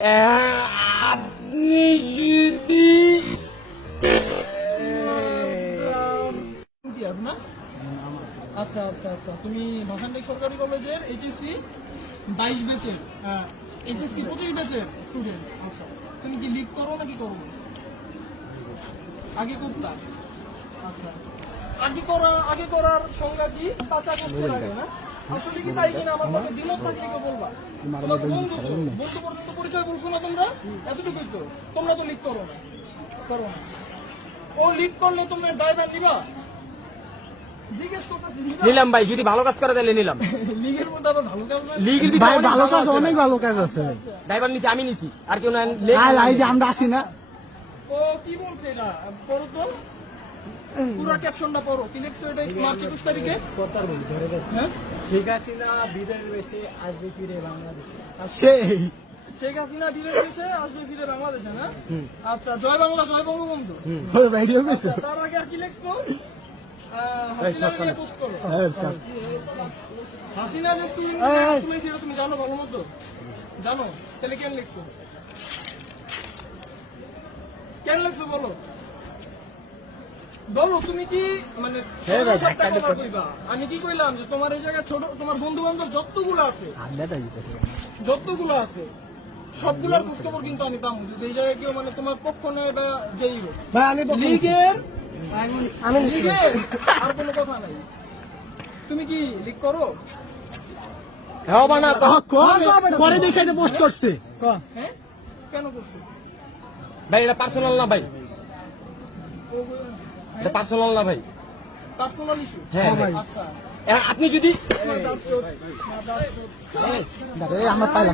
আপনি যদি না আচ্ছা আচ্ছা আচ্ছা তুমি ভাষান্তিক সরকারি কলেজের এইচএসসি 22 ব্যাচের এইচএসসি 25 ব্যাচের স্টুডেন্ট। আচ্ছা তুমি কি লিড করো নাকি করো? আগে করতা। আচ্ছা আচ্ছা আগে করার সংজ্ঞা কি? কাঁচা করতে লাগে না আসলে কি তাই কিনা আমার কাছে দিনত থাকলে কেউ বলবা। তোমার বন্ধু পর্যন্ত পরিচয় বলছো না তোমরা, এতটুকুই তো। তোমরা তো লিড করো না ও লিড করলে তোমরা ড্রাইভার নিবা? জিজ্ঞেস করতেছি নিলাম ভাই, যদি ভালো কাজ করে তাহলে নিলাম। লিগের মধ্যে আবার ভালো কাজ না? লিগের ভাই ভালো কাজ, অনেক ভালো কাজ আছে। ড্রাইভার নিছি, আমি নিছি, আর কেউ না। এই যে আমরা আছি না, ও কি বলছে এটা পড়ো তো, পুরো ক্যাপশনটা পড়ো। কি লিখছো এটা মার্চ 21 তারিখে? হ্যাঁ ঠিক আছে না, বিদের বেশে আসবে ফিরে বাংলাদেশে। সেই শেখ হাসিনা দিনের দেশে আসবে ফিরে বাংলাদেশে না? আচ্ছা জয় বাংলা জয় বঙ্গবন্ধু। ভিডিও পেয়েছে। আচ্ছা, তার আগে আর কি লিখছো? হাসিনা নিয়ে পোস্ট করো। হাসিনা যে তুমি সেটা তুমি জানো ভালো মতো জানো, তাহলে কেন লিখছো? কেন লিখছো বলো বলো। তুমি কি মানে কথা কইবা? আমি কি কইলাম যে তোমার এই জায়গায় ছোট তোমার বন্ধু বান্ধব যতগুলো আছে সবগুলোর খোঁজ খবর কিন্তু আমি পাবো। যদি এই জায়গায় কেউ মানে তোমার পক্ষ নেয় বা যেই হোক, লিগের আর কোনো কথা নাই। তুমি কি লিগ করো? হ্যাঁ বা না? পরে দেখে পোস্ট করছে। হ্যাঁ কেন করছো? ভাই এটা পার্সোনাল না ভাই, এটা পার্সোনাল না ভাই। Personal issue? হ্যাঁ ভাই। আচ্ছা আপনি যদি মাদারচোদ আমার পাইলা